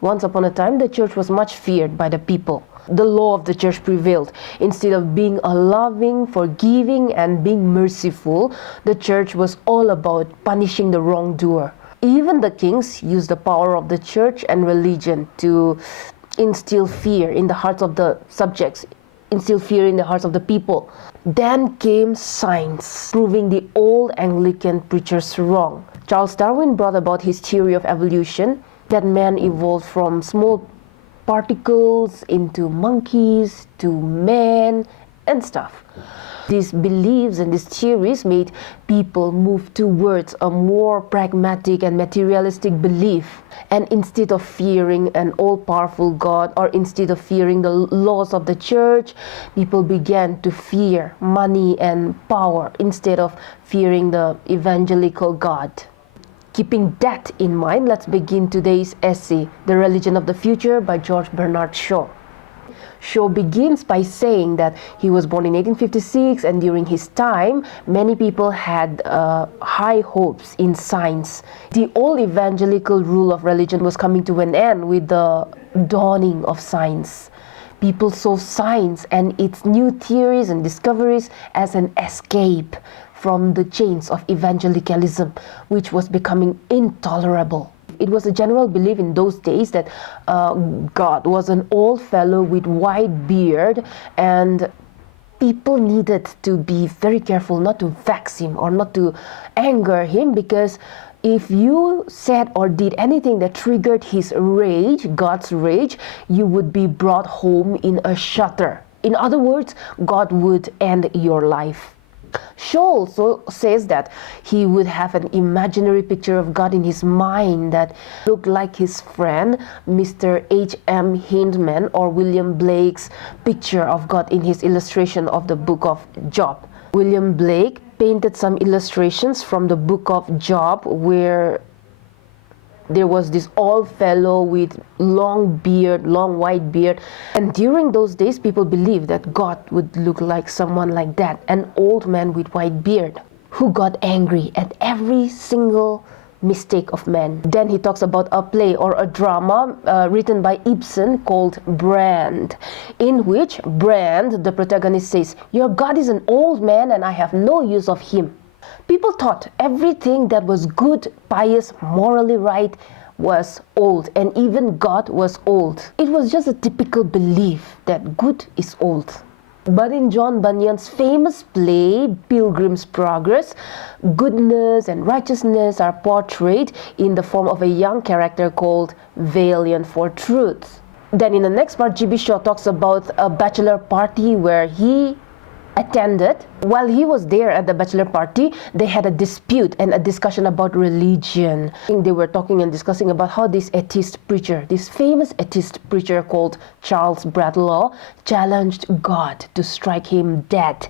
Once upon a time, the church was much feared by the people. The law of the church prevailed. Instead of being a loving, forgiving, and being merciful, the church was all about punishing the wrongdoer. Even the kings used the power of the church and religion to instill fear in the hearts of the subjects, instill fear in the hearts of the people. Then came science, proving the old Anglican preachers wrong. Charles Darwin brought about his theory of evolution, that man evolved from small particles into monkeys to man and stuff. These beliefs and these theories made people move towards a more pragmatic and materialistic belief. And instead of fearing an all-powerful God, or instead of fearing the laws of the church, people began to fear money and power instead of fearing the evangelical God. Keeping that in mind, let's begin today's essay, The Religion of the Future by George Bernard Shaw. Shaw begins by saying that he was born in 1856, and during his time, many people had high hopes in science. The old evangelical rule of religion was coming to an end with the dawning of science. People saw science and its new theories and discoveries as an escape from the chains of evangelicalism, which was becoming intolerable. It was a general belief in those days that God was an old fellow with white beard, and people needed to be very careful not to vex him or not to anger him, because if you said or did anything that triggered his rage, God's rage, you would be brought home in a shutter. In other words, God would end your life. Shaw also says that he would have an imaginary picture of God in his mind that looked like his friend, Mr. H.M. Hindman, or William Blake's picture of God in his illustration of the book of Job. William Blake painted some illustrations from the book of Job where there was this old fellow with long white beard. And during those days, people believed that God would look like someone like that, an old man with white beard, who got angry at every single mistake of man. Then he talks about a play or a drama written by Ibsen called Brand, in which Brand, the protagonist, says, "Your God is an old man and I have no use of him." People thought everything that was good, pious, morally right was old, and even God was old. It was just a typical belief that good is old. But in John Bunyan's famous play, Pilgrim's Progress, goodness and righteousness are portrayed in the form of a young character called Valiant for Truth. Then in the next part, G.B. Shaw talks about a bachelor party where he attended. While he was there at the bachelor party, they had a dispute and a discussion about religion. They were talking and discussing about how this atheist preacher, this famous atheist preacher called Charles Bradlaugh, challenged God to strike him dead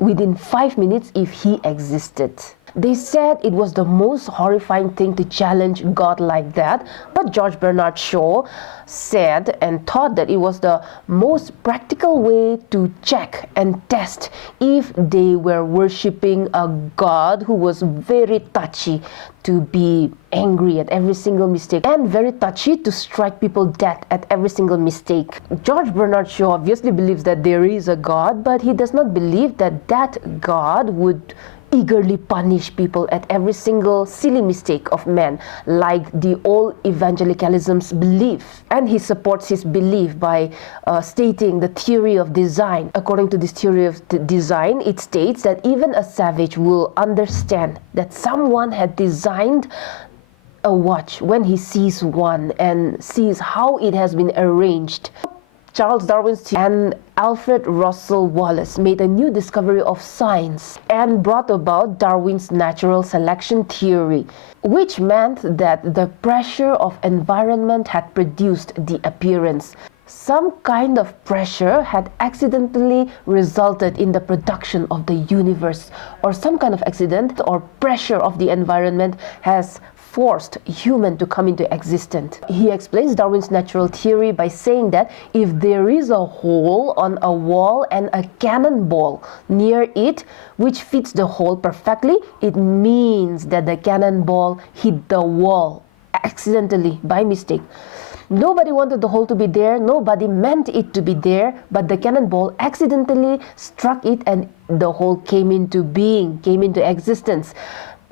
within 5 minutes if he existed. They said it was the most horrifying thing to challenge God like that, but George Bernard Shaw said and thought that it was the most practical way to check and test if they were worshipping a God who was very touchy to be angry at every single mistake and very touchy to strike people dead at every single mistake. George Bernard Shaw obviously believes that there is a God, but he does not believe that that God would eagerly punish people at every single silly mistake of man, like the old evangelicalism's belief. And he supports his belief by stating the theory of design. According to this theory of design, it states that even a savage will understand that someone had designed a watch when he sees one and sees how it has been arranged. Charles Darwin and Alfred Russel Wallace made a new discovery of science and brought about Darwin's natural selection theory, which meant that the pressure of environment had produced the appearance. Some kind of pressure had accidentally resulted in the production of the universe, or some kind of accident or pressure of the environment has forced human to come into existence. He explains Darwin's natural theory by saying that if there is a hole on a wall and a cannonball near it which fits the hole perfectly, it means that the cannonball hit the wall accidentally by mistake. Nobody wanted the hole to be there, nobody meant it to be there, but the cannonball accidentally struck it and the hole came into being, came into existence.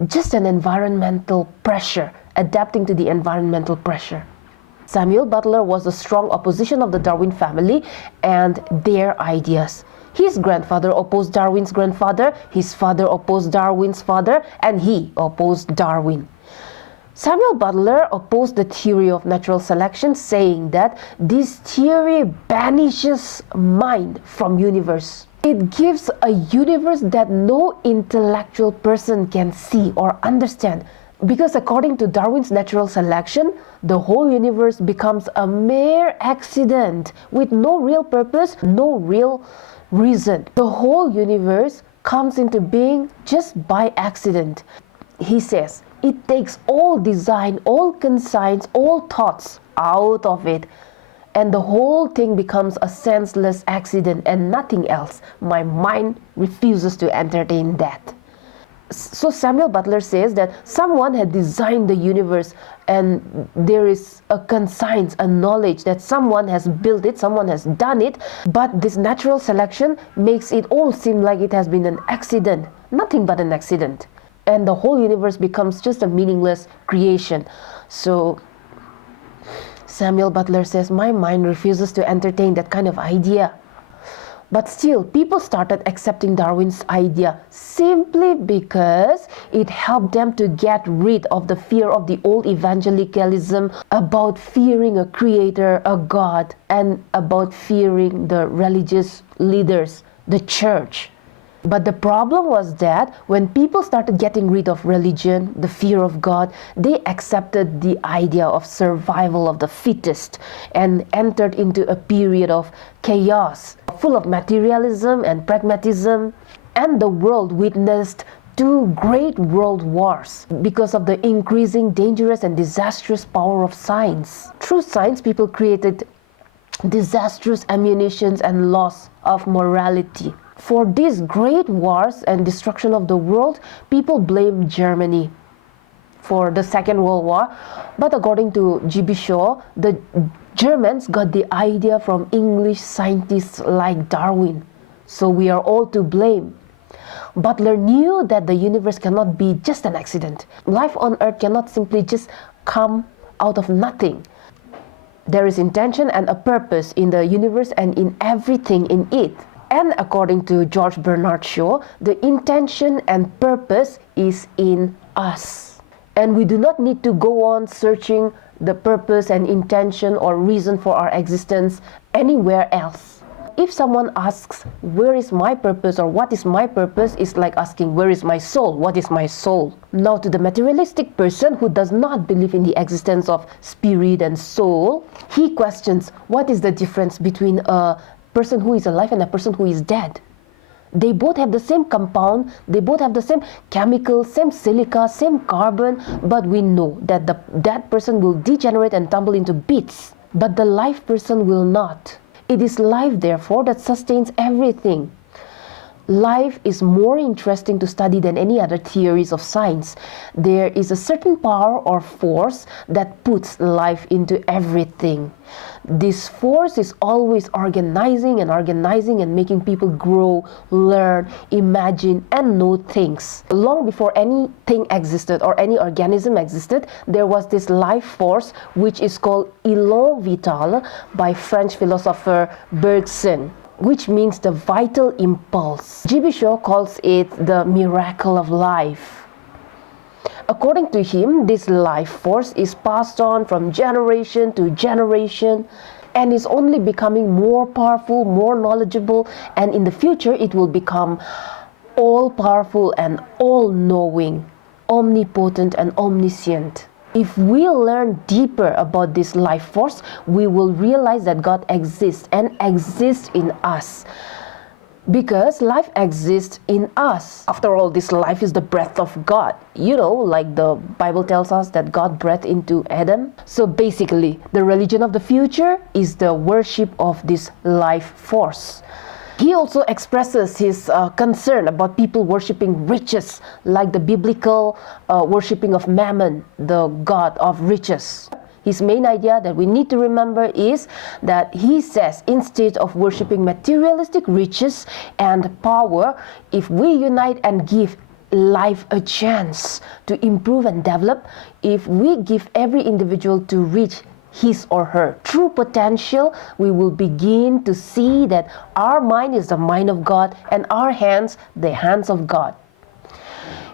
Just an environmental pressure, adapting to the environmental pressure. Samuel Butler was a strong opposition of the Darwin family and their ideas. His grandfather opposed Darwin's grandfather, his father opposed Darwin's father, and he opposed Darwin. Samuel Butler opposed the theory of natural selection, saying that this theory banishes mind from universe. It gives a universe that no intellectual person can see or understand. Because according to Darwin's natural selection, the whole universe becomes a mere accident with no real purpose, no real reason. The whole universe comes into being just by accident. He says, it takes all design, all conscience, all thoughts out of it. And the whole thing becomes a senseless accident and nothing else. My mind refuses to entertain that. So Samuel Butler says that someone had designed the universe and there is a conscience, a knowledge that someone has built it, someone has done it, but this natural selection makes it all seem like it has been an accident, nothing but an accident. And the whole universe becomes just a meaningless creation. So Samuel Butler says, my mind refuses to entertain that kind of idea. But still, people started accepting Darwin's idea simply because it helped them to get rid of the fear of the old evangelicalism about fearing a creator, a God, and about fearing the religious leaders, the church. But the problem was that when people started getting rid of religion, the fear of God, they accepted the idea of survival of the fittest and entered into a period of chaos, full of materialism and pragmatism. And the world witnessed two great world wars because of the increasing dangerous and disastrous power of science. Through science, people created disastrous ammunitions and loss of morality. For these great wars and destruction of the world, people blame Germany for the Second World War. But according to G.B. Shaw, the Germans got the idea from English scientists like Darwin. So we are all to blame. Butler knew that the universe cannot be just an accident. Life on Earth cannot simply just come out of nothing. There is intention and a purpose in the universe and in everything in it. And according to George Bernard Shaw, the intention and purpose is in us. And we do not need to go on searching the purpose and intention or reason for our existence anywhere else. If someone asks, where is my purpose or what is my purpose, it's like asking, where is my soul? What is my soul? Now to the materialistic person who does not believe in the existence of spirit and soul, he questions, what is the difference between a person who is alive and a person who is dead? They both have the same compound, they both have the same chemicals, same silica, same carbon, but we know that the dead person will degenerate and tumble into bits, but the live person will not. It is life, therefore, that sustains everything. Life is more interesting to study than any other theories of science. There is a certain power or force that puts life into everything. This force is always organizing and making people grow, learn, imagine, and know things. Long before anything existed or any organism existed, there was this life force which is called ELO Vital by French philosopher Bergson, which means the vital impulse. G.B. Shaw calls it the miracle of life. According to him, this life force is passed on from generation to generation and is only becoming more powerful, more knowledgeable, and in the future it will become all-powerful and all-knowing, omnipotent and omniscient. If we learn deeper about this life force, we will realize that God exists and exists in us. Because life exists in us. After all, this life is the breath of God. You know, like the Bible tells us that God breathed into Adam. So basically, the religion of the future is the worship of this life force. He also expresses his concern about people worshipping riches, like the biblical worshipping of Mammon, the god of riches. His main idea that we need to remember is that he says, instead of worshiping materialistic riches and power, if we unite and give life a chance to improve and develop, if we give every individual to reach his or her true potential, we will begin to see that our mind is the mind of God and our hands the hands of God.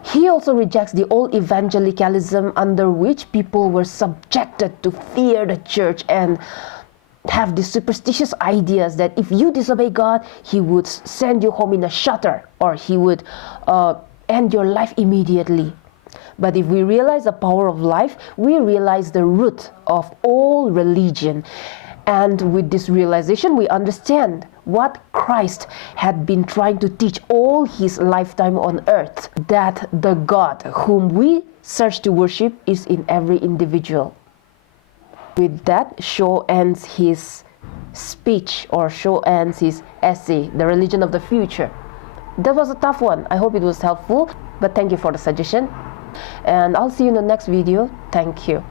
He also rejects the old evangelicalism under which people were subjected to fear the church and have these superstitious ideas that if you disobey God, he would send you home in a shutter, or he would end your life immediately. But if we realize the power of life, we realize the root of all religion. And with this realization, we understand what Christ had been trying to teach all his lifetime on earth, that the God whom we search to worship is in every individual. With that, Shaw ends his speech, or Shaw ends his essay, The Religion of the Future. That was a tough one. I hope it was helpful, but thank you for the suggestion. And I'll see you in the next video. Thank you.